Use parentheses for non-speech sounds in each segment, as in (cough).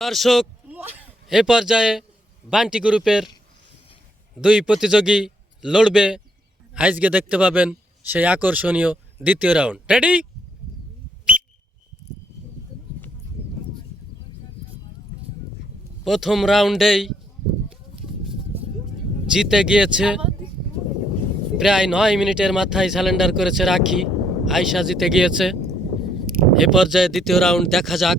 দর্শক, এ পর্যায়ে বান্টি গ্রুপের দুই প্রতিযোগী লড়বে। আজকে দেখতে পাবেন সেই আকর্ষণীয় দ্বিতীয় রাউন্ড। রেডি প্রথম রাউন্ডেই জিতে গিয়েছে প্রায় নয় মিনিটের মাথায় স্যালেন্ডার করেছে রাখি। আয়সা জিতে গিয়েছে। এ পর্যায়ে দ্বিতীয় রাউন্ড দেখা যাক।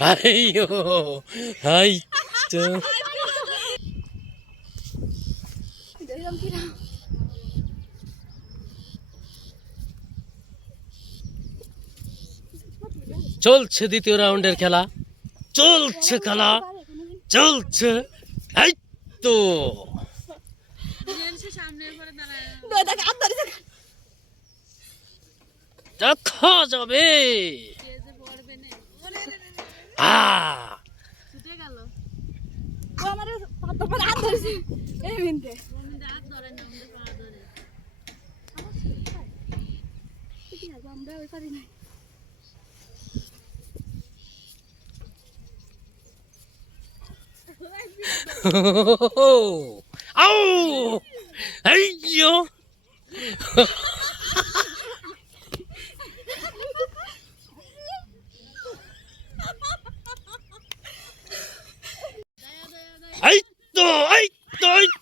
তো এই তো আইয়ো হাই চলছে দ্বিতীয় রাউন্ডের খেলা। চলছে খেলা। চলছে। এই তো। দেখা যাবে। আউ আইয়ো এই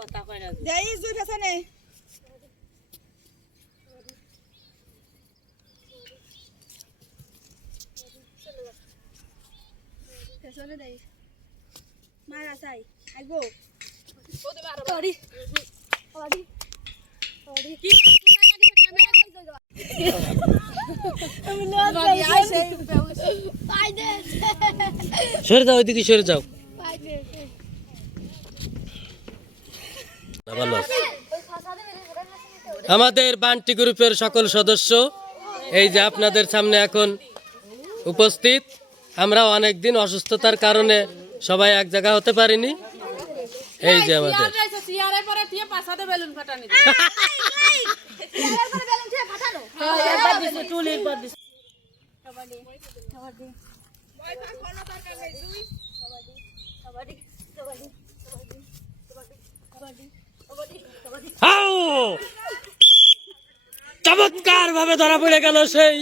এই তো চিত্রা দলের জুই যাই জুই ফেসানে দেই মারা চাই আই। সরি কি? সরে যাও ওইদিকে সরে যাও। ভালো আছে। আমাদের বান্টি গ্রুপের সকল সদস্য এই যে আপনাদের সামনে এখন উপস্থিত আমরাও অনেকদিন অসুস্থতার কারণে সবাই এক জায়গা হতে পারিনি। এই যে আমাদের। (laughs) চেয়ারে চমৎকার ভাবে ধরা পড়ে গেল সেই